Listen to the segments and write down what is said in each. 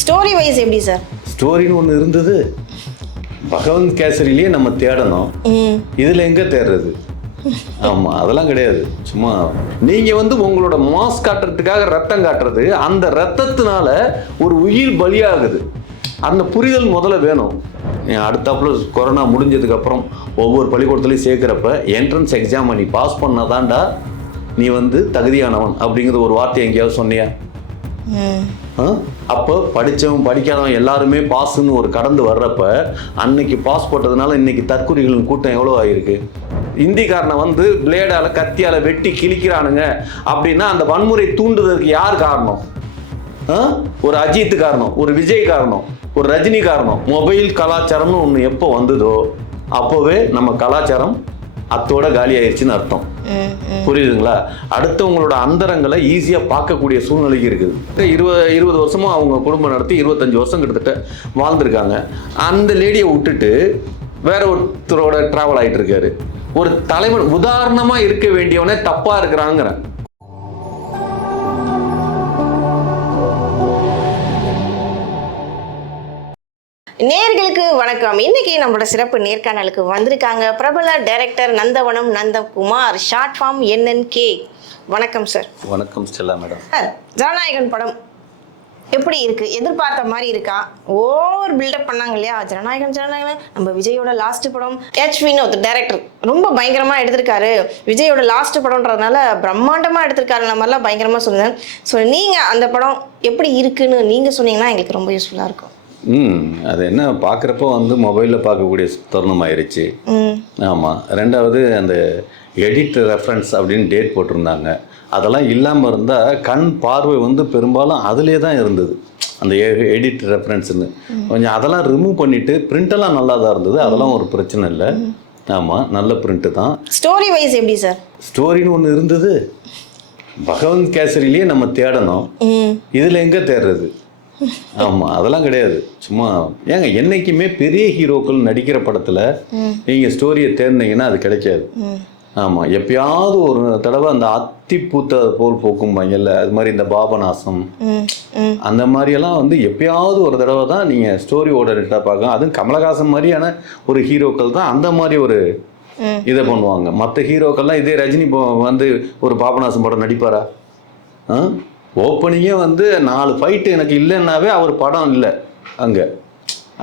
Story wise எப்படி sir? ஸ்டோரின்னு ஒன்று இருந்தது, பகவந்த் கேசரிலேயே நம்ம தேடணும். இதில் எங்கே தேடுறது? ஆமாம், அதெல்லாம் கிடையாது. சும்மா நீங்கள் வந்து உங்களோட மாஸ் காட்டுறதுக்காக ரத்தம் காட்டுறது, அந்த ரத்தத்தினால ஒரு உயிர் பலியாகுது. அந்த புரிதல் முதல்ல வேணும். அடுத்தாப்புல கொரோனா முடிஞ்சதுக்கப்புறம் ஒவ்வொரு பள்ளிக்கூடத்துலையும் சேர்க்குறப்ப என்ட்ரன்ஸ் எக்ஸாமை நீ பாஸ் பண்ணாதான்டா நீ வந்து தகுதியானவன் அப்படிங்கிற ஒரு வார்த்தை எங்கேயாவது சொன்னியா? அப்போ படித்தவன் படிக்காதவன் எல்லாருமே பாஸ்ன்னு ஒரு கடந்து வர்றப்ப அன்னைக்கு பாஸ் போட்டதுனால இன்னைக்கு தற்கொலைகளின் கூட்டம் எவ்வளோ ஆகிருக்கு. இந்திக்காரனை வந்து பிளேடால் கத்தியால் வெட்டி கிழிக்கிறானுங்க அப்படின்னா அந்த வன்முறை தூண்டுறதுக்கு யார் காரணம்? ஒரு அஜித் காரணம், ஒரு விஜய் காரணம், ஒரு ரஜினி காரணம். மொபைல் கலாச்சாரம்னு ஒன்று எப்போ வந்ததோ அப்போவே நம்ம கலாச்சாரம் அத்தோட காலி ஆயிடுச்சுன்னு அர்த்தம். புரியுதுங்களா? அடுத்தவங்களோட அந்தரங்களை ஈஸியாக பார்க்கக்கூடிய சூழ்நிலைக்கு இருக்குது. 20 வருஷமும் அவங்க குடும்பம் நடத்தி 25 வருஷம் கிட்டத்தட்ட வாழ்ந்துருக்காங்க. அந்த லேடியை விட்டுட்டு வேற ஒருத்தரோட டிராவல் ஆகிட்டு இருக்காரு. ஒரு தலைவன் உதாரணமாக இருக்க வேண்டியவனே தப்பாக இருக்கிறாங்கிறேன். நேர்களுக்கு வணக்கம். இன்னைக்கு நம்மளோட சிறப்பு நேர்காணலுக்கு வந்திருக்காங்க பிரபல டைரக்டர் நந்தவனம் நந்தகுமார், ஷார்ட் ஃபார்ம் NNK. வணக்கம் சார். வணக்கம் ஸ்டெல்லா மேடம். சார், ஜனநாயகன் படம் எப்படி இருக்கு? எதிர்பார்த்த மாதிரி இருக்கா? ஓவர் பில்டப் பண்ணாங்க இல்லையா? ஜனநாயகன் நம்ம விஜயோட லாஸ்ட் படம். வினோத் டைரக்டர் ரொம்ப பயங்கரமா எடுத்திருக்காரு. விஜயோட லாஸ்ட் படம்ன்றதுனால பிரம்மாண்டமா எடுத்திருக்காரு, நம்ம எல்லாம் பயங்கரமா சொல்லுங்க. ஸோ நீங்க அந்த படம் எப்படி இருக்குன்னு நீங்க சொன்னீங்கன்னா எங்களுக்கு ரொம்ப யூஸ்ஃபுல்லா இருக்கும். அது என்ன பார்க்குறப்போ வந்து மொபைலில் பார்க்கக்கூடிய தருணம் ஆயிடுச்சு. ஆமாம். ரெண்டாவது அந்த எடிட் ரெஃபரன்ஸ் அப்படின்னு டேட் போட்டிருந்தாங்க. அதெல்லாம் இல்லாமல் இருந்தால் கண் பார்வை வந்து பெரும்பாலும் அதிலே தான் இருந்தது, அந்த எடிட் ரெஃபரன்ஸ்னு. கொஞ்சம் அதெல்லாம் ரிமூவ் பண்ணிவிட்டு பிரிண்டெல்லாம் நல்லா தான் இருந்தது, அதெல்லாம் ஒரு பிரச்சனை இல்லை. ஆமாம், நல்ல பிரிண்ட்டு தான். ஸ்டோரி வைஸ் எப்படி சார்? ஸ்டோரின்னு ஒன்று இருந்தது, பகவந்த் கேசரிலேயே நம்ம தேடணும். இதில் எங்கே தேடுறது? ஆமாம், அதெல்லாம் கிடையாது. சும்மா ஏங்க, என்னைக்குமே பெரிய ஹீரோக்கள் நடிக்கிற படத்தில் நீங்கள் ஸ்டோரியை தேர்ந்தீங்கன்னா அது கிடைக்காது. ஆமாம், எப்பயாவது ஒரு தடவை அந்த அத்தி பூத்த போல் போக்கும்பாங்கல்ல, அது மாதிரி இந்த பாபநாசம் அந்த மாதிரியெல்லாம் வந்து எப்பயாவது ஒரு தடவை தான் நீங்கள் ஸ்டோரி ஓடர்ட்டாக பார்க்கலாம். அதுவும் கமலஹாசன் மாதிரியான ஒரு ஹீரோக்கள் தான் அந்த மாதிரி ஒரு இதை பண்ணுவாங்க. மற்ற ஹீரோக்கள்லாம் இதே ரஜினி வந்து ஒரு பாபநாசம் படம் நடிப்பாரா? ஓப்பனிங்கே வந்து 4 ஃபைட்டு எனக்கு இல்லைன்னாவே அவர் படம் இல்லை அங்கே.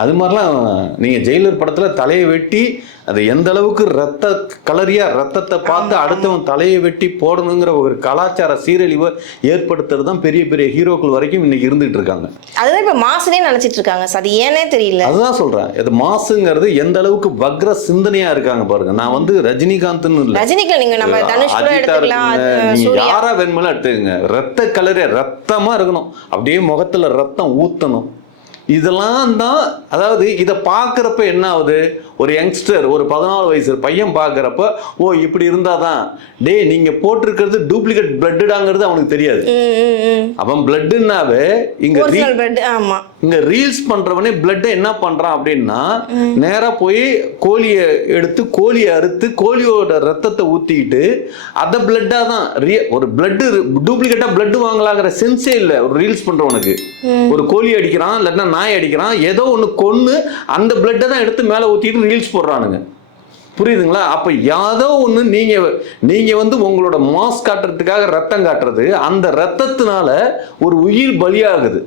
அது மாதிரிலாம் நீங்கள் ஜெயிலர் படத்தில் தலையை வெட்டி அது எந்த அளவுக்கு ரத்த கலரியாக ரத்தத்தை பார்த்து அடுத்தவன் தலையை வெட்டி போடணுங்கிற ஒரு கலாச்சார சீரழிவை ஏற்படுத்துறது தான் பெரிய பெரிய ஹீரோக்கள் வரைக்கும் இன்னைக்கு இருந்துகிட்டு இருக்காங்க. அதுதான் இப்போ மாசுனே நினச்சிட்டு இருக்காங்க. அது ஏனே தெரியல. அதுதான் சொல்கிறேன், இது மாசுங்கிறது எந்த அளவுக்கு வக்ர சிந்தனையாக இருக்காங்க பாருங்க. நான் வந்து ரஜினிகாந்த்னு இல்லை, ரஜினிக்கு நீங்கள் நம்ம யாரா வேணுமெல்லாம் எடுத்துக்கங்க. ரத்த கலரே ரத்தமாக இருக்கணும், அப்படியே முகத்தில் ரத்தம் ஊற்றணும். இதெல்லாம் தான். அதாவது இதை பார்க்குறப்ப என்ன ஆகுது, ஒரு யங்ஸ்டர், ஒரு 14 வயசு பையன் பார்க்குறப்ப, ஓ இப்படி இருந்தால் தான் டே நீங்கள் போட்டிருக்கிறது டூப்ளிகேட் பிளட்டுடாங்கிறது அவனுக்கு தெரியாது. அவன் பிளட்டுன்னாவே இங்கே ரீல்ஸ் பண்ணுறவனே பிளட்டை என்ன பண்ணுறான் அப்படின்னா, நேராக போய் கோழியை எடுத்து கோழியை அறுத்து கோழியோட ரத்தத்தை ஊற்றிக்கிட்டு அதை பிளட்டாக தான் ஒரு பிளட்டு டூப்ளிகேட்டாக பிளட்டு வாங்கலாங்கிற சென்ஸே இல்லை ஒரு ரீல்ஸ் பண்ணுறவனுக்கு. ஒரு கோழி அடிக்கிறான், இல்லைன்னா நாய் அடிக்கிறான், ஏதோ ஒன்று கொன்று அந்த பிளட்டை தான் எடுத்து மேலே ஊற்றிட்டு ரீல்ஸ் போடுறானுங்க. புரியுதுங்களா? அப்போ யாதோ ஒன்று நீங்கள் வந்து உங்களோட மாஸ் காட்டுறதுக்காக ரத்தம் காட்டுறது, அந்த ரத்தத்தினால ஒரு உயிர் பலியாகுது.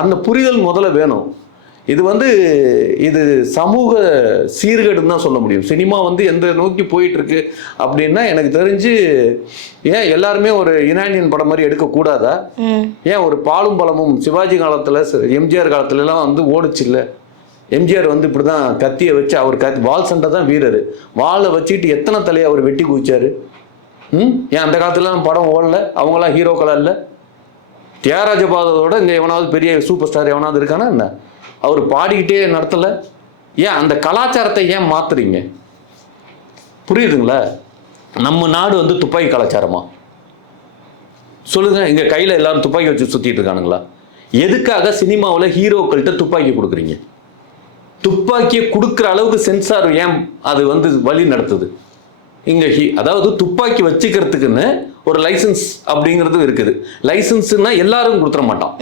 அந்த புரிதல் முதல்ல வேணும். இது வந்து இது சமூக சீர்கேடுன்னு தான் சொல்ல முடியும். சினிமா வந்து எந்த நோக்கி போயிட்டு இருக்கு அப்படின்னா, எனக்கு தெரிஞ்சு ஏன் எல்லாருமே ஒரு இரானியன் படம் மாதிரி எடுக்கக்கூடாதா? ஏன் ஒரு பாலும் பழமும் சிவாஜி காலத்தில் எம்ஜிஆர் காலத்துலலாம் வந்து ஓடுச்சு இல்லை? எம்ஜிஆர் வந்து இப்படி தான் கத்தியை வச்சு, அவர் வால் சண்டை தான் வீரர், வாளை வச்சுக்கிட்டு எத்தனை தலையை அவர் வெட்டி குதிச்சாரு. ஏன் அந்த காலத்துலலாம் படம் ஓடல? அவங்களாம் ஹீரோக்களாக இல்லை? தியாகராஜ பாதத்தோட இங்கே எவனாவது பெரிய சூப்பர் ஸ்டார் எவனாவது இருக்கானா என்ன? அவர் பாடிக்கிட்டே நடத்தலை? ஏன் அந்த கலாச்சாரத்தை ஏன் மாத்துறீங்க? புரியுதுங்களா? நம்ம நாடு வந்து துப்பாக்கி கலாச்சாரமா? சொல்லுங்க. இங்கே கையில் எல்லாரும் துப்பாக்கி வச்சு சுற்றிட்டு இருக்கானுங்களா? எதுக்காக சினிமாவில் ஹீரோக்கள்கிட்ட துப்பாக்கி கொடுக்குறீங்க? துப்பாக்கியை கொடுக்குற அளவுக்கு சென்சார் ஏன் அது வந்து வழி நடத்துது? இங்கே அதாவது துப்பாக்கி வச்சுக்கிறதுக்குன்னு ஒரு லைசன்ஸ் அப்படிங்கிறது இருக்குது. லைசன்ஸ்னா எல்லாரும் கொடுத்துட மாட்டோம்.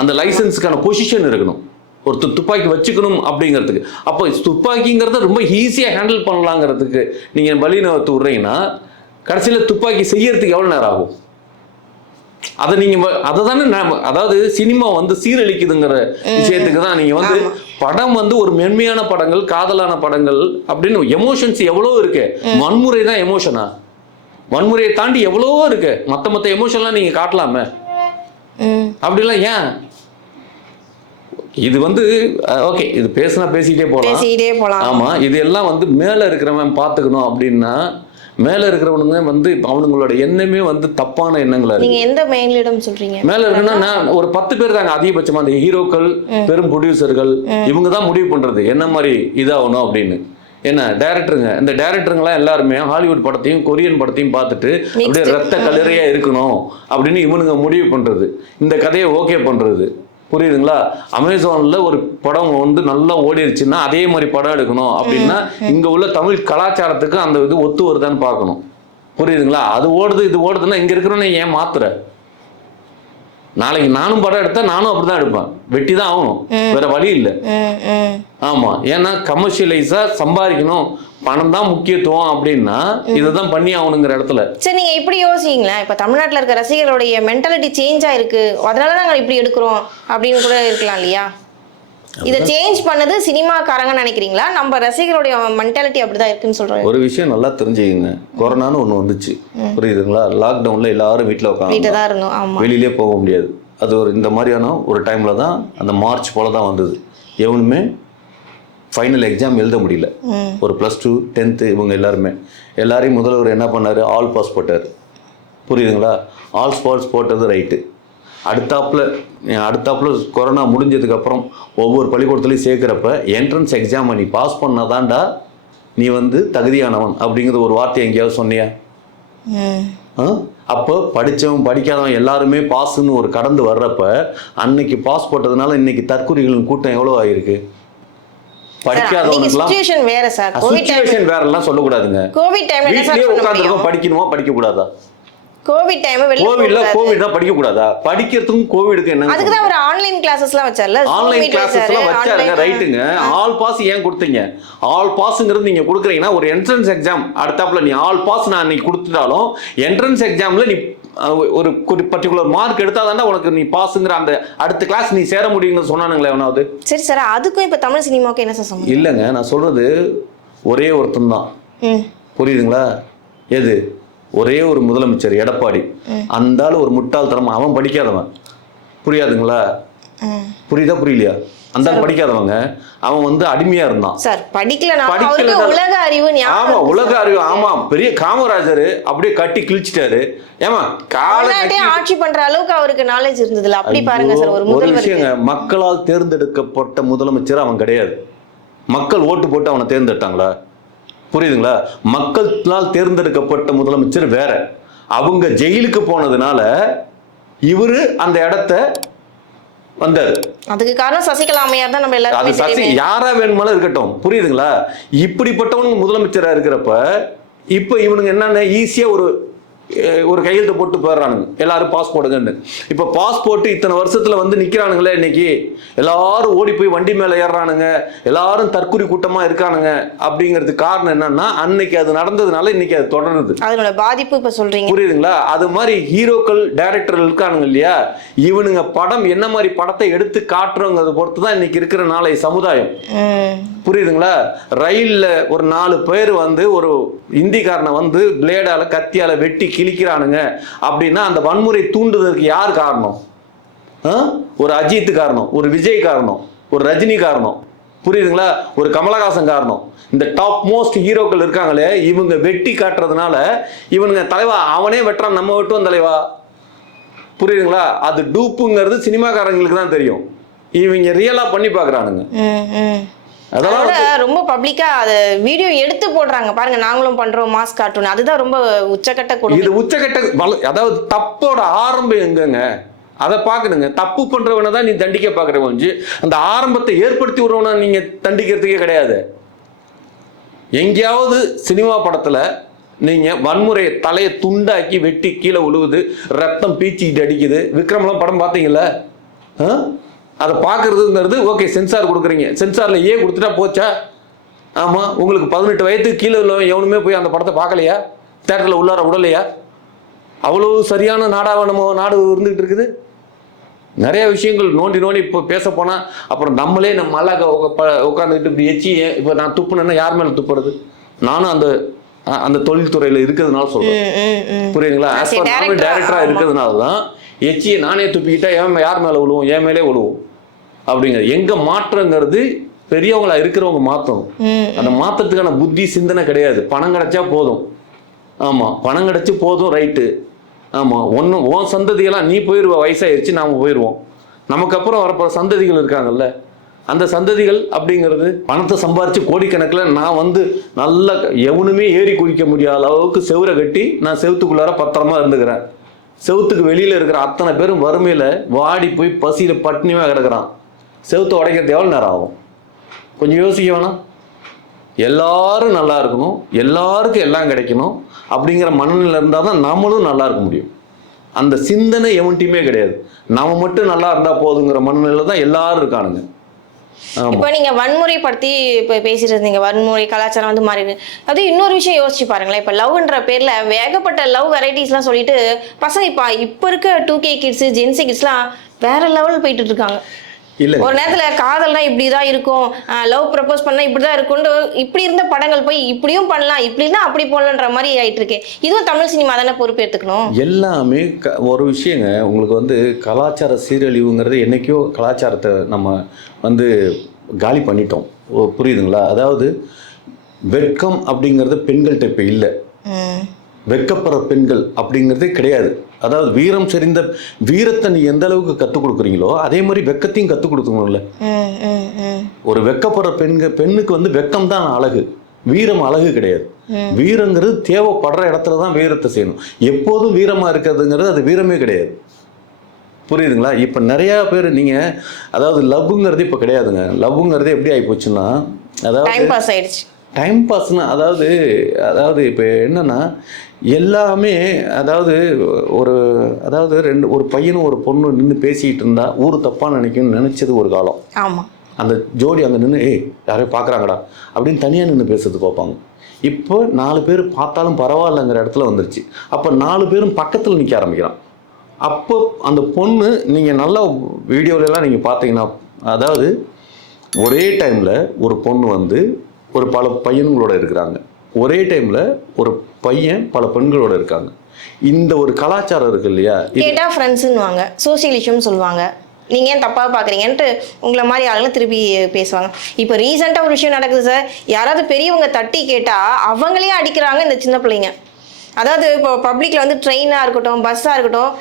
அந்த லைசன்ஸுக்கான பொசிஷன் இருக்கணும். ஒருத்தர் துப்பாக்கி வச்சுக்கணும் அப்படிங்கிறதுக்கு. அப்போ துப்பாக்கிங்கிறத ரொம்ப ஈஸியாக ஹேண்டில் பண்ணலாங்கிறதுக்கு நீங்கள் வழிநகர்த்து விட்றீங்கன்னா கடைசியில் துப்பாக்கி செய்யறதுக்கு எவ்வளோ நேரம் ஆகும்? அதை நீங்கள் அதை தானே அதாவது சினிமா வந்து சீரழிக்குதுங்கிற விஷயத்துக்கு தான் நீங்கள் வந்து படம் வந்து ஒரு மென்மையான படங்கள், காதலான படங்கள் அப்படின்னு எமோஷன்ஸ் எவ்வளோ இருக்கு. வன்முறை தான் எமோஷனா? வன்முறையை தாண்டி எவ்வளவோ இருக்கு. மற்ற எமோஷன்லாம் நீங்கள் காட்டலாமே. அப்படிலாம் ஏன்? இது வந்து ஓகே, இது பேசிக்கிட்டே போகலாம். ஆமா, இது எல்லாம் வந்து மேலே இருக்கிறவன் பார்த்துக்கணும். அப்படின்னா மேல இருக்கிறவனுங்க வந்து அவனுங்களோட எண்ணமே வந்து தப்பான எண்ணங்களா இருக்கு. நீங்க எந்த மெயின்லிடம் சொல்றீங்க? மேல இருக்குன்னா நான் ஒரு 10 பேர் தாங்க அதிகபட்சமா. அந்த ஹீரோக்கள், பெரும் ப்ரொடியூசர்கள், இவங்க தான் முடிவு பண்றது என்ன மாதிரி இதாகணும் அப்படின்னு. என்ன டைரக்டருங்க, இந்த டைரக்டருங்களாம் எல்லாருமே ஹாலிவுட் படத்தையும் கொரியன் படத்தையும் பார்த்துட்டு அப்படியே ரத்த கலரையா இருக்கணும் அப்படின்னு இவனுங்க முடிவு பண்றது, இந்த கதையை ஓகே பண்றது. புரியுதுங்களா? அமேசான்ல ஒரு படம் வந்து நல்லா ஓடிடுச்சுன்னா அதே மாதிரி படம் எடுக்கணும் அப்படின்னா இங்க உள்ள தமிழ் கலாச்சாரத்துக்கு அந்த இது ஒத்து வருதான்னு பார்க்கணும். புரியுதுங்களா? அது ஓடுது இது ஓடுதுன்னா இங்க இருக்கிறவனே ஏன் மாத்துற? நாளைக்கு நானும் படம் எடுத்தா நானும் அப்படிதான் எடுப்பேன். வெட்டி தான் ஆகணும், வேற வழி இல்லை. ஆமா, ஏன்னா கமர்ஷியலைஸா சம்பாதிக்கணும், பணம் தான் முக்கியத்துவம் அப்படின்னா இதுதான் பண்ணி ஆகணுங்கிற இடத்துல. சரி, நீங்க இப்படி யோசிங்களா? இப்ப தமிழ்நாட்டுல இருக்க ரசிகர்களுடைய மென்டாலிட்டி சேஞ்ச் ஆயிருக்கு, அதனால நாங்க இப்படி எடுக்கிறோம் அப்படின்னு கூட இருக்கலாம் இல்லையா? இதை சேஞ்ச் பண்ணது சினிமாக்காரங்க நினைக்கிறீங்களா? நம்ம ரசிகர்களுடைய மென்டாலிட்டி அப்படிதான் இருக்குன்னு சொல்றேன். ஒரு விஷயம் நல்லா தெரிஞ்சுக்கங்க, கொரோனான்னு ஒண்ணு வந்துச்சு. புரியுதுங்களா? லாக்டவுன்ல எல்லாரும் வீட்டுல உட்காந்து வெளியிலே போக முடியாது. அது ஒரு இந்த மாதிரியான ஒரு டைம்ல தான், அந்த மார்ச் போல தான் வந்தது. எவனுமே ஃபைனல் எக்ஸாம் எழுத முடியல. ஒரு +2 10th இவங்க எல்லாரையும் முதல்வர் என்ன பண்ணாரு? ஆல் பாஸ் போட்டார். புரியுதுங்களா? ஆல் பாஸ் போட்டது ரைட்டு. அடுத்தாப்புல கொரோனா முடிஞ்சதுக்கப்புறம் ஒவ்வொரு பள்ளிக்கூடத்துலையும் சேர்க்குறப்ப என்ட்ரன்ஸ் எக்ஸாமை நீ பாஸ் பண்ணாதான்டா நீ வந்து தகுதியானவன் அப்படிங்கிற ஒரு வார்த்தை எங்கேயாவது சொன்னியா? அப்போ படித்தவன் படிக்காதவன் எல்லாருமே பாஸ்ன்னு ஒரு கடந்து வர்றப்ப அன்னைக்கு பாஸ் போட்டதுனால இன்னைக்கு தற்கொலைகளின் கூட்டம் எவ்வளோ ஆயிருக்கு? படிக்காதவனுக்குலாம் வேறெல்லாம் சொல்லக்கூடாதுங்க. வீட்லயே உட்காந்துருக்கோம், படிக்கணுமா படிக்க கூடாதா? கோவிட் டைம் கோவிட் தான் படிக்க கூடாதா? படிக்கிறதுக்கும் கோவிடுக்கு என்ன? அதுக்கு தான் ஒரு ஆன்லைன் கிளாसेसலாம் வச்சார்ல. ஆன்லைன் கிளாसेसலாம் வச்சாருங்க, ரைட்டுங்க. ஆல் பாஸ் ஏன் கொடுத்தீங்க? ஆல் பாஸ்ங்கிறது நீங்க கொடுக்குறீங்கன்னா ஒரு என்ட்ரன்ஸ் எக்ஸாம் அடுத்தாப்புல நீ ஆல் பாஸ் நான் அன்னைக்கு கொடுத்துட்டாலும் என்ட்ரன்ஸ் எக்ஸாம்ல நீ ஒரு பர்டிகுலர் மார்க் எடுத்தாதான்டா உனக்கு நீ பாஸ்ங்கிற அந்த அடுத்த கிளாஸ் நீ சேர முடியும்னு சொன்னானுங்களே எவனாவது? சரி சார், அதுக்கும் இப்ப தமிழ் சினிமாவுக்கு என்ன சம்பந்தம்? இல்லைங்க, நான் சொல்றது ஒரே ஒருத்தன் தான். புரியுதுங்களா? எது? ஒரே ஒரு முதலமைச்சர் எடப்பாடி. அந்த ஆளு ஒரு முட்டாள்தனம், அவன் படிக்காதவன். புரியாதுங்களா? புரியுதா புரியலையா? அந்த படிக்காதவங்க, அவன் வந்து அடிமையா இருந்தான். சார் உலக அறிவு. ஆமா, உலக அறிவு. ஆமா, பெரிய காமராஜர் அப்படியே கட்டி கிழிச்சிட்டாரு. ஏமா காலநாட்டே ஆட்சி பண்ற அளவுக்கு அவருக்கு நாலேஜ் இருந்ததுல. அப்படி பாருங்க சார், ஒரு விஷயங்க, மக்களால் தேர்ந்தெடுக்கப்பட்ட முதலமைச்சர் அவன் கிடையாது. மக்கள் ஓட்டு போட்டு அவனை தேர்ந்தெடுத்தாங்களா? புரியுதுங்களா? மக்களால் தேர்ந்தெடுக்கப்பட்ட முதலமைச்சர் வேற. அவங்க ஜெயிலுக்கு போனதுனால இவரு அந்த இடத்த வந்தாரு. அதுக்கு காரணம் சசிகலா அம்மையார் தான். நம்ம எல்லாரும் யாரா வேணுமாலும் இருக்கட்டும். புரியுதுங்களா? இப்படிப்பட்டவனுங்க முதலமைச்சரா இருக்கிறப்ப இப்ப இவனுங்க என்னன்னா ஈஸியா ஒரு கையெழுத்து போட்டு போயிடுறானுங்க, எல்லாரும் பாஸ் போடுங்கன்னு. இப்ப பாஸ்போர்ட் இத்தனை வருஷத்துல வந்து நிக்கிறானுங்களே, இன்னைக்கு எல்லாரும் ஓடி போய் வண்டி மேல ஏறானுங்க, எல்லாரும் தற்கொலை கூட்டமா இருக்கானுங்க. அப்படிங்கிறதுக்கு காரணம் என்னன்னா அன்னைக்கு அது நடந்ததுனால இன்னைக்கு அது தொடருது. அதனோட பாதிப்பு இப்ப சொல்றீங்க. புரியுதுங்களா? அது மாதிரி ஹீரோக்கள் டைரக்டர்கள் இருக்கானுங்க இல்லையா, இவனுங்க படம் என்ன மாதிரி படத்தை எடுத்து காட்டுறோங்கிறத பொறுத்துதான் இன்னைக்கு இருக்கிற நாளை சமுதாயம். புரியுதுங்களா? ரயில்ல ஒரு 4 பேர் வந்து ஒரு இந்திக்காரனை வந்து பிளேடால கத்தியால வெட்டி கிழிக்கிறானுங்க அப்படின்னா அந்த வன்முறை தூண்டுவதற்கு யார் காரணம்? ஒரு அஜித் காரணம், ஒரு விஜய் காரணம், ஒரு ரஜினி காரணம். புரியுதுங்களா? ஒரு கமலஹாசன் காரணம். இந்த டாப் மோஸ்ட் ஹீரோக்கள் இருக்காங்களே, இவங்க வெட்டி காட்டுறதுனால இவனுங்க தலைவா அவனே வெட்டுறான், நம்ம வெட்டுவோம் தலைவா. புரியுதுங்களா? அது டூப்புங்கிறது சினிமாக்காரங்களுக்கு தான் தெரியும். இவங்க ரியலா பண்ணி பாக்குறானுங்க. அதோட ரொம்ப பப்ளிக்கா அது வீடியோ எடுத்து போடுறாங்க பாருங்க, நாங்களும் பண்றோம் மாஸ் கார்ட்டூன். அதுதான் ரொம்ப உச்சக்கட்ட கொடுமை. இது உச்சக்கட்ட, அதாவது தப்போட ஆரம்பம் எங்கங்க அதை பாக்கணுங்க. தப்பு பண்றவனை தான் நீ தண்டிக்க பாக்குறவன், அந்த ஆரம்பத்தை ஏற்படுத்தி விடுறவன நீங்க தண்டிக்கிறதுக்கே கிடையாது. எங்கேயாவது சினிமா படத்துல நீங்கள் வன்முறையை தலையை துண்டாக்கி வெட்டி கீழே விழுவுது, ரத்தம் பீச்சிக்கிட்டு அடிக்குது. விக்ரம்லாம் படம் பார்த்தீங்களா? அதை பார்க்குறதுங்கிறது ஓகே, சென்சார் கொடுக்குறீங்க, சென்சாரில் ஏன் கொடுத்துட்டா போச்சா? ஆமாம், உங்களுக்கு 18 வயதுக்கு கீழே உள்ளவன் எவனுமே போய் அந்த படத்தை பார்க்கலையா? தேட்டரில் உள்ளார விடலையா? அவ்வளோ சரியான நாடாக நம்ம நாடு இருந்துகிட்டு இருக்குது. நிறைய விஷயங்கள் நோண்டி இப்போ பேச போனால் அப்புறம் நம்மளே நம்ம அழகாக உட்காந்துக்கிட்டு இப்படி எச்சி, இப்போ நான் துப்புனேன்னா யார் மேலே துப்புறது? நானும் அந்த அந்த தொழில்துறையில் இருக்கிறதுனால சொல்கிறேன், புரியுதுங்களா? ஆஸ் பர் நானும் டேரக்டராக இருக்கிறதுனால தான் எச்சியை நானே துப்பிக்கிட்டா யார் மேலே விழுவோம்? என் மேலே விழுவோம். அப்படிங்கிறது எங்கே மாற்றங்கிறது பெரியவங்களா இருக்கிறவங்க மாற்றணும். அந்த மாற்றத்துக்கான புத்தி சிந்தனை கிடையாது. பணம் கிடைச்சா போதும். ஆமாம், பணம் கிடைச்சி போதும், ரைட்டு. ஆமாம், உன் சந்ததியெல்லாம் நீ போயிடுவ, வயசாகிடுச்சு, நாம் போயிடுவோம். நமக்கு அப்புறம் வரப்போகிற சந்ததிகள் இருக்காங்கல்ல, அந்த சந்ததிகள் அப்படிங்கிறது பணத்தை சம்பாரித்து கோடிக்கணக்கில் நான் நல்லா எவனுமே ஏறி குதிக்க முடியாத அளவுக்கு செவுரை கட்டி நான் செவுத்துக்குள்ளார பத்திரமா இருந்துக்கிறேன். செவுத்துக்கு வெளியில் இருக்கிற அத்தனை பேரும் வறுமையில் வாடி போய் பசியில் பட்டினியாக கிடக்கிறான். செவுத்தை உடைக்கிறது எவ்வளோ நேரம் ஆகும்? கொஞ்சம் யோசிக்க வேணாம்? எல்லாரும் நல்லா இருக்கணும், எல்லாருக்கும் எல்லாம் கிடைக்கணும் அப்படிங்கிற மனநிலை இருந்தால் தான் நம்மளும் நல்லா இருக்க முடியும். அந்த சிந்தனை எவன்ட்டையுமே கிடையாது. நம்ம மட்டும் நல்லா இருந்தால் போதுங்கிற மனநிலை தான் எல்லாரும் இருக்கானுங்க. இப்போ நீங்க வன்முறை பத்தி இப்போ பேசிட்டு இருந்தீங்க, வன்முறை கலாச்சாரம் மாறிடு. அது இன்னொரு விஷயம் யோசிச்சு பாருங்களேன். இப்போ லவ்ன்ற பேர்ல வேகப்பட்ட லவ் வெரைட்டிஸ்லாம் சொல்லிட்டு பசங்க இப்போ இருக்க 2K கிட்ஸ், ஜென்சி கிட்ஸ்லாம் வேற லெவல் போயிட்டு இருக்காங்க. ஒரு நேரத்துல காதல்னா இப்படிதான் இருக்கும், லவ் ப்ரப்போஸ் பண்ணா இப்படிதான் இருக்கும்னு இப்படி இருந்த படங்கள் போய் இப்படியும் பண்ணலாம், இப்படின்னா அப்படி போடலான்ற மாதிரி ஆயிட்டு இருக்கு. இதுவும் தமிழ் சினிமா தானே பொறுப்பு எடுத்துக்கணும். எல்லாமே ஒரு விஷயங்க. உங்களுக்கு கலாச்சார சீரழிவுங்கிறது என்னைக்கோ கலாச்சாரத்தை நம்ம காலி பண்ணிட்டோம், புரியுதுங்களா? அதாவது வெட்கம் அப்படிங்கிறது பெண்கள்கிட்ட இப்போ இல்லை. வெட்கப்படுற பெண்கள் அப்படிங்கிறதே கிடையாது. அதாவது வீரம் செறிந்த வீரத்தை நீ எந்த அளவுக்கு கற்றுக் கொடுக்குறீங்களோ அதே மாதிரி வெக்கத்தையும் கற்றுக் கொடுக்கணும்ல. ஒரு வெக்கப்படுற பெண்ணுக்கு வெக்கம் தான் அழகு, வீரம் அழகு கிடையாது. வீரங்கிறது தேவைப்படுற இடத்துல தான் வீரத்தை செய்யணும். எப்போதும் வீரமா இருக்கிறதுங்கிறது அது வீரமே கிடையாது, புரியுதுங்களா? இப்போ நிறையா பேர் நீங்கள் அதாவது லவ்ங்கிறது இப்போ கிடையாதுங்க. லவ்ங்கிறது எப்படி ஆகி போச்சுன்னா, அதாவது டைம் பாஸ்னா அதாவது இப்போ என்னன்னா எல்லாமே ஒரு பையனும் ஒரு பொண்ணு நின்று பேசிக்கிட்டு இருந்தா ஊர் தப்பா நினைச்சது ஒரு காலம். ஆமாம், அந்த ஜோடி அங்கே நின்று யாரையும் பார்க்குறாங்கடா அப்படின்னு தனியாக நின்று பேசுறது பார்ப்பாங்க. இப்போ 4 பேர் பார்த்தாலும் பரவாயில்லைங்கிற இடத்துல வந்துருச்சு. அப்போ 4 பேரும் பக்கத்தில் நிற்க ஆரம்பிக்கிறான். அப்போ அந்த பொண்ணு நீங்கள் நல்லா வீடியோலலாம் நீங்கள் பார்த்தீங்கன்னா, அதாவது ஒரே டைமில் ஒரு பொண்ணு ஒரு பல பையன்களோட இருக்கிறாங்க, ஒரே டைமில் ஒரு பையன் பல பெண்களோட இருக்காங்க. இந்த ஒரு கலாச்சாரம் இருக்கு இல்லையா? கேட்டா ஃப்ரெண்ட்ஸ்னுவாங்க, சோசியல் இஷ்யூன்னு சொல்லுவாங்க. நீங்க ஏன் தப்பா பாக்குறீங்கன்ட்டு உங்களை மாதிரி ஆளுங்க திருப்பி பேசுவாங்க. இப்போ ரீசெண்டா ஒரு விஷயம் நடக்குது சார். யாராவது பெரியவங்க தட்டி கேட்டா அவங்களே அடிக்கிறாங்க இந்த சின்ன பிள்ளைங்க. அதாவது இப்போ பப்ளிக்ல ட்ரெயினா இருக்கட்டும், பஸ்ஸா இருக்கட்டும்,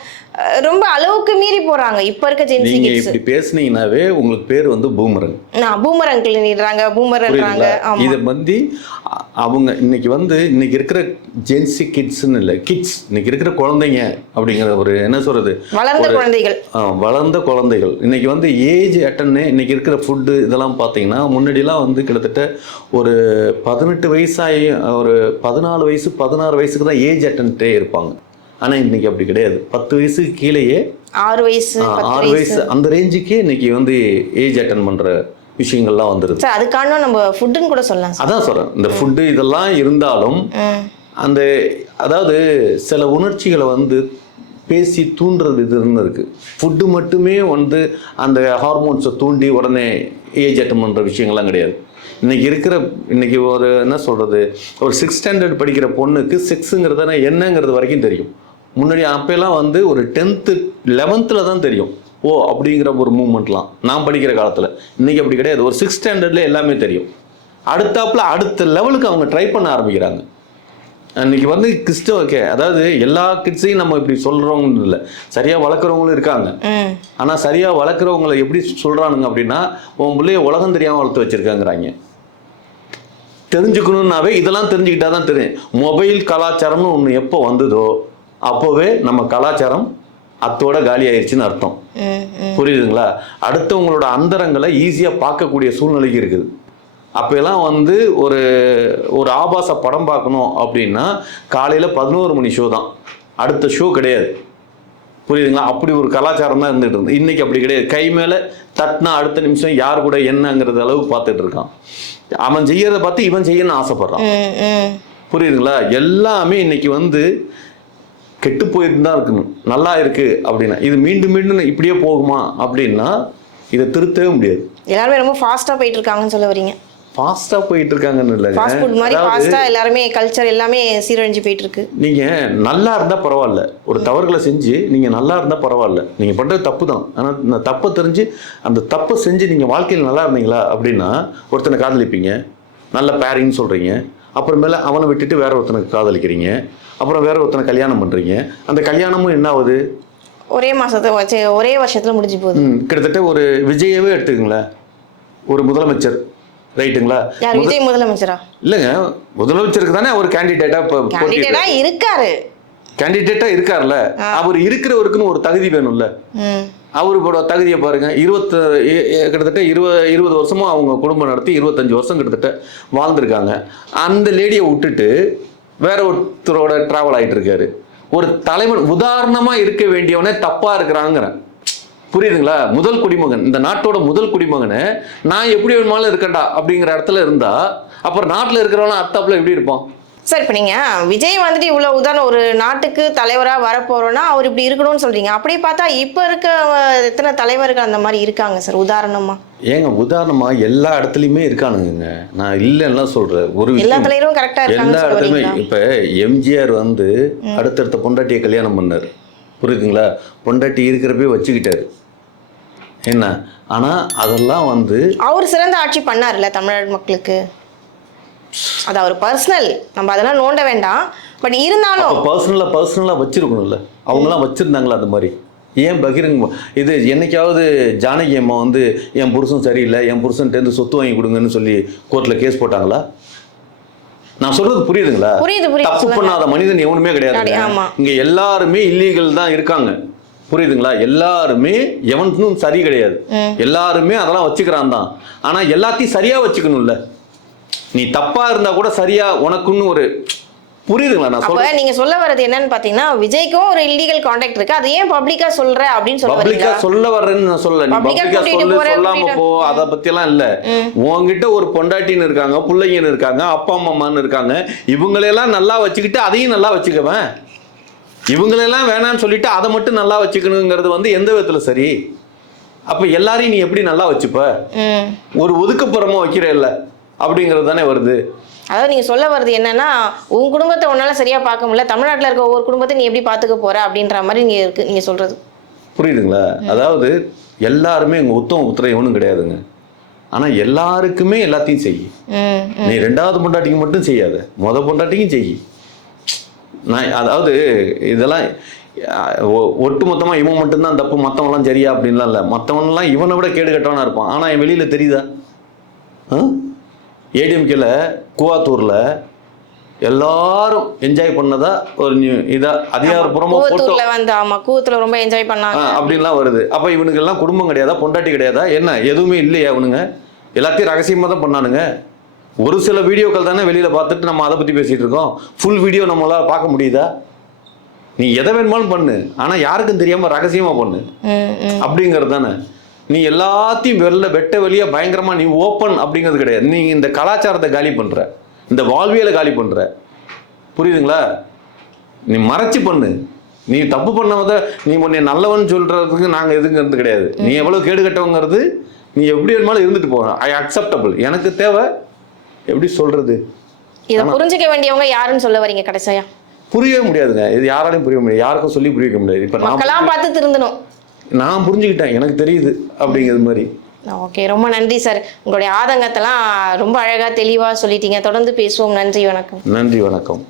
ரொம்ப அளவுக்கு மீறி போறாங்க இப்ப இருக்க ஜென்சி கிட்ஸ். இப்படி பேசுனீங்கனாவே உங்களுக்கு பேர் பூமரங். பூமரங் கிள்ளிடுறாங்க, பூமரன்றாங்க. இதை அவங்க இன்னைக்கு இருக்கிற ஜென்சி கிட்ஸ்ன்னு இல்லை, கிட்ஸ் இன்னைக்கு இருக்கிற குழந்தைங்க அப்படிங்கிற ஒரு என்ன சொல்றது, வளர்ந்த குழந்தைகள் இன்னைக்கு ஏஜ் அட்டன்னு இன்னைக்கு இருக்கிற ஃபுட்டு இதெல்லாம் பார்த்தீங்கன்னா முன்னாடிலாம் கிட்டத்தட்ட ஒரு 18 வயசாகி ஒரு 14 வயசு 16 வயசுக்கு தான் ஏஜ் அட்டன்ட்டே இருப்பாங்க. ஆனால் இன்னைக்கு அப்படி கிடையாது. 10 வயசுக்கு கீழேயே 6 வயசு அந்த ரேஞ்சுக்கே இன்னைக்கு ஏஜ் அட்டன் பண்ற விஷயங்கள்லாம் வந்துருது. அதுக்கான நம்ம ஃபுட்டுன்னு கூட சொல்லலாம். அதான் சொல்றேன், இந்த ஃபுட்டு இதெல்லாம் இருந்தாலும் அதாவது சில உணர்ச்சிகளை பேசி தூண்டுறது இதுன்னு இருக்கு. ஃபுட்டு மட்டுமே அந்த ஹார்மோன்ஸை தூண்டி உடனே ஏஜ் அட்டன் பண்ற விஷயங்கள்லாம் கிடையாது. இன்னைக்கு ஒரு என்ன சொல்றது, ஒரு 6th ஸ்டாண்டர்ட் படிக்கிற பொண்ணுக்கு செக்ஸுங்கிறத என்னங்கிறது வரைக்கும் தெரியும். முன்னாடி அப்பெல்லாம் ஒரு 10th 11th தான் தெரியும். அப்படிங்கிற ஒரு மூமெண்ட்லாம் நான் படிக்கிற காலத்தில். இன்னைக்கு அப்படி கிடையாது. ஒரு 6th ஸ்டாண்டர்ட்ல எல்லாமே தெரியும். அடுத்த லெவலுக்கு அவங்க ட்ரை பண்ண ஆரம்பிக்கிறாங்க. இன்னைக்கு கிறிஸ்டோ அதாவது எல்லா கிட்ஸையும் நம்ம இப்படி சொல்றவங்க இல்லை, சரியா வளர்க்குறவங்களும் இருக்காங்க. ஆனா சரியா வளர்க்குறவங்களை எப்படி சொல்றானுங்க அப்படின்னா, உன் பிள்ளைய உலகம் தெரியாம வளர்த்து வச்சிருக்காங்கிறாங்க. தெரிஞ்சுக்கணும்னாவே இதெல்லாம் தெரிஞ்சுக்கிட்டா தான் தெரியும். மொபைல் கலாச்சாரம்னு ஒன்று எப்போ வந்ததோ அப்போவே நம்ம கலாச்சாரம் அத்தோட காலி ஆயிடுச்சுன்னு அர்த்தம், புரியுதுங்களா? அடுத்தவங்களோட அந்தரங்களை ஈஸியாக பார்க்கக்கூடிய சூழ்நிலைக்கு இருக்குது. அப்போல்லாம் வந்து ஒரு ஒரு ஆபாச படம் பார்க்கணும் அப்படின்னா காலையில் 11 மணி ஷோ தான், அடுத்த ஷோ கிடையாது. புரியுதுங்களா? அப்படி ஒரு கலாச்சாரம் தான் இருந்துகிட்டு இருந்தது. இன்னைக்கு அப்படி கிடையாது. கை மேலே தட்டினா அடுத்த நிமிஷம் யார் கூட என்னங்கிறது அளவுக்கு பார்த்துட்டு இருக்கான். அவன் செய்யறத பார்த்து இவன் செய்யணும்னு ஆசைப்படுறான். புரியுதுங்களா? எல்லாமே இன்னைக்கு வந்து கெட்டு போயிட்டு தான் இருக்கணும். நல்லா இருக்கு அப்படின்னா இது மீண்டும் மீண்டும் இப்படியே போகுமா அப்படின்னா இதை திருத்தவே முடியாது. எல்லாருமே ரொம்ப ஃபாஸ்டா போயிட்டு இருக்காங்கன்னு சொல்ல வரீங்க? ஃபாஸ்டா போயிட்டு இருக்காங்கன்னு இல்லை, ஃபாஸ்ட் ஃபுட் மாதிரி ஃபாஸ்டா எல்லாருமே கல்ச்சர் எல்லாமே சீரழிஞ்சு போயிட்டு இருக்கு. நீங்க நல்லா இருந்தா பரவாயில்ல, ஒரு தவறுகளை செஞ்சு நீங்க நல்லா இருந்தா பரவாயில்ல, நீங்க பண்றது தப்பு தான். ஆனா இந்த தப்பை தெரிஞ்சு அந்த தப்பை செஞ்சு நீங்க வாழ்க்கையில் நல்லா இருந்தீங்களா அப்படின்னா ஒருத்தனை காதலிப்பீங்க, நல்ல பேரிங்னு சொல்றீங்க, அப்புறமேல அவனை விட்டுட்டு வேற ஒருத்தனுக்கு காதலிக்கிறீங்க, அப்புறம் வேற ஒருத்தனை கல்யாணம் பண்றீங்க. அந்த கல்யாணமும் என்ன ஆகுது? ஒரே மாசத்தை வச்சு ஒரே வருஷத்துல முடிஞ்சு போகுது. கிட்டத்தட்ட ஒரு விஜயவே எடுத்துக்கங்களேன், ஒரு முதலமைச்சர், ரைட்டுங்களா? விஜய் முதலமைச்சரா? இல்லைங்க, முதலமைச்சருக்கு தானே அவர் கேண்டிடேட்டா இருக்காரு. கேண்டிடேட்டா இருக்காருல்ல, அவர் இருக்கிறவருக்குன்னு ஒரு தகுதி வேணும்ல. அவரோட தகுதியை பாருங்க. கிட்டத்தட்ட 20 வருஷமும் அவங்க குடும்பம் நடத்தி 25 வருஷம் கிட்டத்தட்ட வாழ்ந்திருக்காங்க. அந்த லேடியை விட்டுட்டு வேற ஒருத்தரோட டிராவல் ஆகிட்டு இருக்காரு. ஒரு தலைவன் உதாரணமா இருக்க வேண்டியவனே தப்பா இருக்கிறாங்கிறேன். புரியுதுங்களா? முதல் குடிமகன், இந்த நாட்டோட முதல் குடிமகனை நான் எப்படி வேணுமாலும் இருக்கேன்டா அப்படிங்கிற இடத்துல இருந்தா அப்புறம் நாட்டில் இருக்கிறவங்க அத்தாப்புல எப்படி இருப்பான்? சார், இப்போ நீங்கள் விஜய் வந்துட்டு இவ்வளோ உதாரணம் ஒரு நாட்டுக்கு தலைவராக வரப்போகிறோன்னா அவர் இப்படி இருக்கணும்னு சொல்கிறீங்க. அப்படியே பார்த்தா இப்போ இருக்க எத்தனை தலைவர்கள் அந்த மாதிரி இருக்காங்க சார் உதாரணமா? ஏங்க உதாரணமா எல்லா இடத்துலையுமே இருக்கானுங்க. நான் இல்லைன்னா சொல்கிறேன், ஒரு எல்லா தலைவரும் கரெக்டாக இருக்காங்க. எல்லா இடத்துலையுமே. இப்போ எம்ஜிஆர் வந்து அடுத்தடுத்த பொண்டாட்டியை கல்யாணம் பண்ணார். புரியுதுங்களா? பொண்டாட்டி இருக்கிறப்பே வச்சுக்கிட்டாரு என்ன. ஆனால் அதெல்லாம் வந்து அவர் சிறந்த ஆட்சி பண்ணார்ல தமிழ்நாடு மக்களுக்கு. அது அவர் பர்சனல், நம்ம அதெல்லாம் நோண்ட வேண்டாம். பட் இருந்தாலும் பர்சனலாக வச்சிருக்கணும்ல. அவங்களாம் வச்சுருந்தாங்களா அந்த மாதிரி? ஏன் பகிரங்க இது என்னைக்காவது ஜானகி அம்மா வந்து என் புருஷன் சரியில்லை, என் புருஷன்ட்டேருந்து சொத்து வாங்கி கொடுங்கன்னு சொல்லி கோர்ட்டில் கேஸ் போட்டாங்களா? நான் சொல்றது புரியுதுங்களா? தப்பு பண்ணாத மனிதன் எவனுமே கிடையாது. இங்க எல்லாருமே இல்லீகல் தான் இருக்காங்க. புரியுதுங்களா? எல்லாருமே எவனுக்கும் சரி கிடையாது. எல்லாருமே அதெல்லாம் வச்சுக்கிறான் தான். ஆனா எல்லாத்தையும் சரியா வச்சுக்கணும்ல. நீ தப்பா இருந்தா கூட சரியா உனக்குன்னு ஒரு புரியுதுங்களா? நான் சொல்றேன். நீங்க சொல்ல வர்றது என்னன்னு பாத்தீங்கன்னா விஜய்க்கும் ஒரு இல்லீகல் கான்டாக்ட் இருக்கு, அது ஏன் பப்ளிக்கா சொல்ற அப்படின்னு சொல்ல வரீங்க? பப்ளிக்கா சொல்ல வர்றேன்னு நான் சொல்ல. நீ பப்ளிக்கா சொல்லாம போ, அத பத்தி எல்லாம் இல்ல. உன்கிட்ட ஒரு பொண்டாட்டின்னு இருக்காங்க, பிள்ளைங்கன்னு இருக்காங்க, அப்பா அம்மான்னு இருக்காங்க. இவங்களெல்லாம் நல்லா வச்சுக்கிட்டு அதையும் நல்லா வச்சுக்குவேன். இவங்களெல்லாம் வேணான்னு சொல்லிட்டு அதை மட்டும் நல்லா வச்சுக்கணுங்கிறது வந்து எந்த விதத்துல சரி? அப்ப எல்லாரையும் நீ எப்படி நல்லா வச்சுப்ப? ஒரு ஒதுக்கப்புறமா வைக்கிற இல்ல அப்படிங்கிறது தானே வருது. அதாவது நீங்க சொல்ல வருது என்னன்னா, உன் குடும்பத்தை உன்னால சரியா பார்க்க முடியல, தமிழ்நாட்டில் இருக்க ஒவ்வொரு குடும்பத்தை நீ எப்படி பார்த்துக்க போற அப்படின்ற மாதிரி நீங்க சொல்றது புரியுதுங்களா? அதாவது எல்லாருமே இங்க உத்தம புத்திரம் எவனும் கிடையாதுங்க. ஆனா எல்லாருக்குமே எல்லாத்தையும் செய்யு. நீ 2வது பொண்டாட்டிக்கு மட்டும் செய்யாத, பொண்டாட்டிக்கும் செய்யு. நான் அதாவது இதெல்லாம் ஒட்டு மொத்தமா இவன் மட்டும்தான் தப்பு, மற்றவங்களாம் சரியா அப்படின்லாம் இல்லை. மற்றவன்லாம் இவனை விட கேடு கட்டவனா இருப்பான். ஆனா என் வெளியில தெரியுதா? ஏடிஎம்கேல கூவாத்தூர்ல எல்லாரும் என்ஜாய் பண்ணதா ஒரு இதா அதிகாரப்பூர்வமா கூவத்துல ரொம்ப என்ஜாய் பண்ணாங்க அப்படின்லாம் வருது. அப்ப இவனுக்கு எல்லாம் குடும்பம் கிடையாதா, பொண்டாட்டி கிடையாதா, என்ன எதுவுமே இல்லையா? அவனுங்க எல்லாத்தையும் ரகசியமா தான் பண்ணானுங்க. ஒரு சில வீடியோக்கள் தானே வெளியில பார்த்துட்டு நம்ம அதை பத்தி பேசிட்டு இருக்கோம். ஃபுல் வீடியோ நம்மளால பார்க்க முடியுதா? நீ எதை வேணுமாலும் பண்ணு, ஆனா யாருக்கும் தெரியாம ரகசியமா பண்ணு அப்படிங்கிறது தானே. நீ எல்லாத்தையும் வெட்ட வெளியா பயங்கரமா நீ ஓப்பன் அப்படிங்கிறது கிடையாது. நீ இந்த கலாச்சாரத்தை காலி பண்ற, இந்த வாழ்வியலை காலி பண்ற. புரியுதுங்களா? நீ மறைச்சு பண்ணு. நீ தப்பு பண்ணவத நீ உன்னை நல்லவன் சொல்றதுக்கு நாங்க எதுங்கிறது கிடையாது. நீ எவ்வளவு கேடு கட்டவங்கிறது நீ எப்படி வேணுமாலும் இருந்துட்டு போற. ஐ அக்செப்டபிள். எனக்கு தேவை எப்படி சொல்றது? இதை புரிஞ்சுக்க வேண்டியவங்க யாருன்னு சொல்ல வரீங்க கடைசியா? புரியவே முடியாதுங்க. இது யாராலையும் புரிய முடியாது, யாருக்கும் சொல்லி புரிய வைக்க முடியாது. இப்ப மக்களாம் பார்த்து திருந்தணும். நான் புரிஞ்சுக்கிட்டேன், எனக்கு தெரியுது அப்படிங்கிறது மாதிரி. ஓகே, ரொம்ப நன்றி சார். உங்களுடைய ஆதங்கத்தெல்லாம் ரொம்ப அழகா தெளிவா சொல்லிட்டீங்க. தொடர்ந்து பேசுவோம். நன்றி, வணக்கம். நன்றி, வணக்கம்.